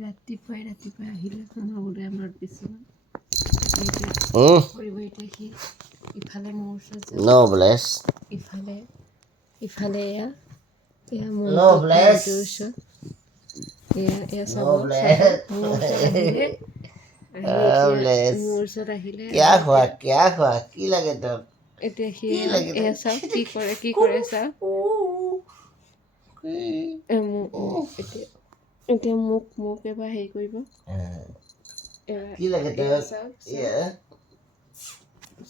ৰাতিপুৱাই আহিলে সোমাবলৈ আমাৰ বিচনা কৰিব এতিয়া সি ইফালে মোৰ ওচৰত No bless. ইফালে এয়া মোৰ No bless. ওচৰত এয়া চাব No bless. মোৰ ওচৰত আহিলে bless. মোৰ ওচৰত আহিলে क्या हुआ কি লাগে তোৰ এতিয়া সি কি লাগে এয়া চাওক কি কৰে চাওক এতিয়া মোক এবাৰ হেৰি কৰিব কি লাগে তোৰ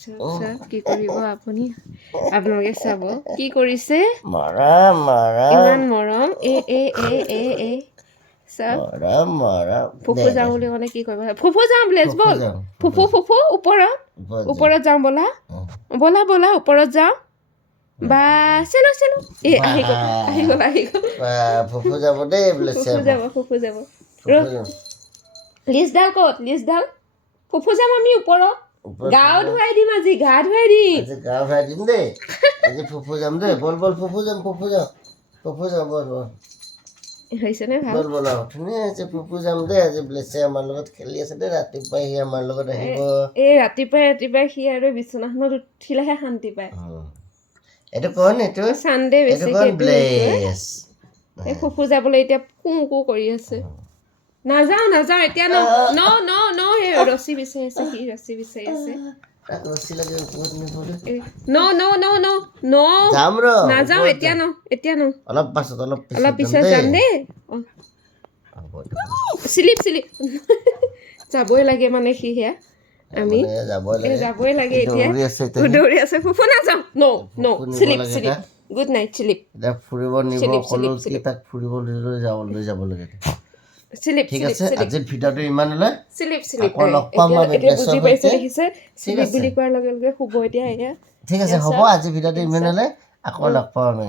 চাওক কি কৰিব আপোনালোকে চাব কি কৰিছে মৰম ইমান মৰম চাওক ফুফু যাওঁ বুলি ক'লে কি কৰিব ফুফু যাওঁ ব্লেজ বল ফুফু ওপৰত যাওঁ ব'লা ওপৰত যাওঁ বা চেলো আহি গ'ল ফুফু যাব দেই ফুফু যাব লিষ্টডাল ক'ত ফুফু যাম আমি ওপৰত গা ধুৱাই দিম আজি গা ধুৱাই দিম দেই আজি ফুফু যাম দেই বল ফুফু যাম বল হৈছেনে ভাল বল ধুনীয়া হৈছে ফুফু যাম দেই আজি ব্লেছে আমাৰ লগত খেলি আছে দেই ৰাতিপুৱাই সি আমাৰ লগত আহিব এই ৰাতিপুৱাই সি আৰু বিচনাখনত উঠিলেহে শান্তি পায় এইটো কোন এইটো চানডে বেছিকে এই ফুফু যাবলৈ এতিয়া কু কৰি আছে নাযাওঁ এতিয়া ন সেই ৰছী বিচাৰি আছে সি ৰছী বিচাৰি আছে নাযাওঁ এতিয়া ন অলপ পিছত যাম দেই চিলিপ যাবই লাগে মানে সি সেয়া আমি যাবই লাগে এতিয়া দৌৰি আছে ফুফু নাযাওঁ চিলিপ গুড নাইট চিলিপ ফুৰিব নিব ক'লো কি তাক ফুৰিব লৈ যাব লাগে ঠিক আছে আজিৰ ভিডিঅ'টো ইমানলৈ আকৌ লগ পাম বুজি পাইছে দেখিছে চিলিপ বুলি কোৱাৰ লগে লগে শুব এতিয়া ঠিক আছে হ'ব আজিৰ ভিডিঅ'টো ইমানলৈ আকৌ লগ পাম আমি